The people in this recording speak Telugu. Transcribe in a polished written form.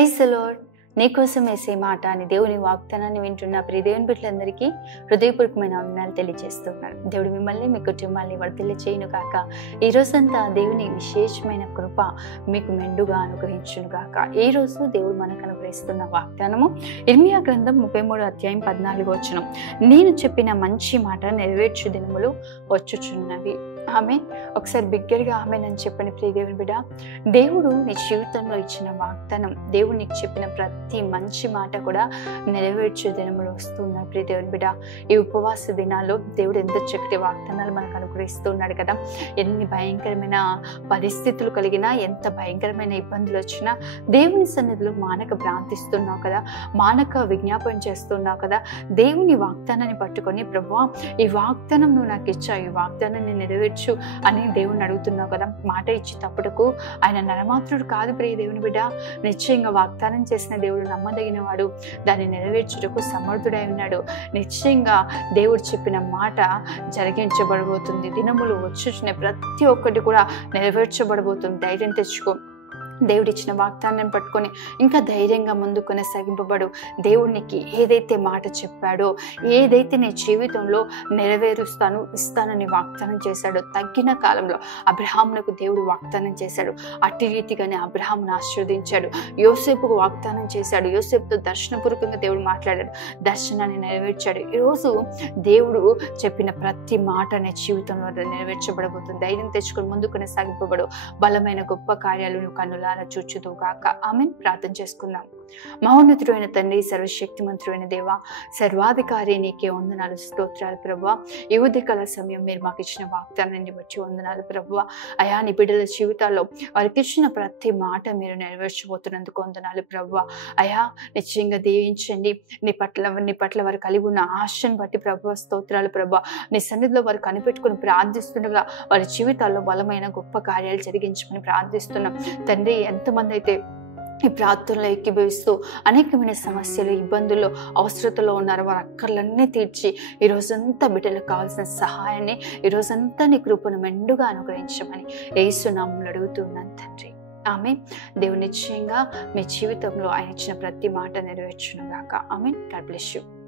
Praise the lord. నీకోసం వేసే మాట అని దేవుని వాగ్దానాన్ని వింటున్న ప్రియ దేవుని బిడ్డలందరికీ హృదయపూర్వకమైన వందనాలు తెలియజేస్తున్నాను. దేవుడు మిమ్మల్ని మీ కుటుంబాన్ని వర్ధిల్ల చేయను గాక. ఈ రోజంతా దేవుని విశేషమైన కృప మీకు మెండుగా అనుగ్రహించును గాక. ఈ రోజు దేవుడు మనకు అనుగ్రహిస్తున్న వాగ్దానము ఇర్మియా గ్రంథం 33 అధ్యాయం 14 వచనం. నేను చెప్పిన మంచి మాట నెరవేర్చు దినములు వచ్చుచున్నవి. ఆమె ఒకసారి బిగ్గరగా ఆమె అని చెప్పని ప్రియ దేవుని బిడ్డ, దేవుడు నీ జీవితంలో ఇచ్చిన వాగ్దానం, దేవుడు నీకు చెప్పిన ప్రతి మంచి మాట కూడా నెరవేర్చే దినములు వస్తున్నాయి. ప్రియ దేవుని బిడ్డ, ఈ ఉపవాస దినాల్లో దేవుడు ఎంత చక్కటి వాగ్దానాలు మనకు అనుగ్రహిస్తున్నాడు కదా. ఎన్ని భయంకరమైన పరిస్థితులు కలిగినా, ఎంత భయంకరమైన ఇబ్బందులు వచ్చినా దేవుని సన్నిధిలో మానక ప్రార్థిస్తున్నావు కదా, మానక విజ్ఞాపన చేస్తున్నావు కదా. దేవుని వాగ్దానాన్ని పట్టుకొని, ప్రభువా ఈ వాగ్దానం నువ్వు నాకు ఇచ్చావు, ఈ వాగ్దానాన్ని నెరవేర్చు అని దేవుని అడుగుతున్నావు కదా. మాట ఇచ్చి తప్పుడుకు ఆయన నరమాత్రుడు కాదు ప్రియ దేవుని బిడ్డ. నిశ్చయంగా వాగ్దానం చేసిన దేవుడు నమ్మదగిన వాడు, దాన్ని నెరవేర్చుటకు సమర్థుడై ఉన్నాడు. నిశ్చయంగా దేవుడు చెప్పిన మాట జరిగించబడబోతుంది. దినములు వచ్చుచున్న ప్రతి ఒక్కటి కూడా నెరవేర్చబడబోతుంది. ధైర్యం తెచ్చుకో. దేవుడిచ్చిన వాగ్దానాన్ని పట్టుకొని ఇంకా ధైర్యంగా ముందు కొనసాగింపబడు. దేవుడు నీకు ఏదైతే మాట చెప్పాడో, ఏదైతే నీ జీవితంలో ఇస్తానని వాగ్దానం చేశాడో, తగ్గిన కాలంలో అబ్రహామునకు దేవుడు వాగ్దానం చేశాడు. అట్టి రీతిగానే అబ్రహామును ఆశీర్వదించాడు. యోసేపుకు వాగ్దానం చేశాడు. యోసేపుతో దర్శనపూర్వకంగా దేవుడు మాట్లాడాడు, దర్శనాన్ని నెరవేర్చాడు. ఈరోజు దేవుడు చెప్పిన ప్రతి మాట నీ జీవితంలో నెరవేర్చబడబోతుంది. ధైర్యం తెచ్చుకొని ముందు కొనసాగింపబడు. బలమైన గొప్ప కార్యాలు నువ్వు కన్నుల చూచుతూ గాక. ఆమెన్. ప్రార్థన చేసుకుందాం. మహోన్నతుడైన తండ్రి, సర్వశక్తిమంతుడైన దేవ, సర్వాధికారి నీకే వందనాలు, స్తోత్రాలు ప్రభువా. ఈ ఉదయకాల సమయం మీరు మాకు ఇచ్చిన వాగ్దానాన్ని బట్టి వందనాలు ప్రభువా. అయా నీ బిడ్డల జీవితాల్లో వారికి ఇచ్చిన ప్రతి మాట మీరు నెరవేర్చబోతున్నందుకు వందనాలు ప్రభువా. అయా నిశ్చయంగా దీవించండి. నీ పట్ల వారు కలిగి ఉన్న ఆశను బట్టి ప్రభువా స్తోత్రాలు ప్రభువా. నీ సన్నిధిలో వారు కనిపెట్టుకుని ప్రార్థిస్తుండగా వారి జీవితాల్లో బలమైన గొప్ప కార్యాలు జరిగించమని ప్రార్థిస్తున్నాం తండ్రి. ఎంతమంది అయితే ఈ ప్రార్థనలో ఏకీభవిస్తూ అనేకమైన సమస్యలు, ఇబ్బందుల్లో, అవసరతలో ఉన్నారు, వారి అక్కర్లన్నీ తీర్చి ఈరోజంతా బిడ్డలకు కావాల్సిన సహాయాన్ని, ఈరోజంతా నీ కృపను మెండుగా అనుగ్రహించమని యేసు నామములో అడుగుతున్నాను తండ్రి. ఆమె. దేవుని నిశ్చయంగా మీ జీవితంలో ఆయన ఇచ్చిన ప్రతి మాట నెరవేర్చును గాక. ఆమె. God bless you.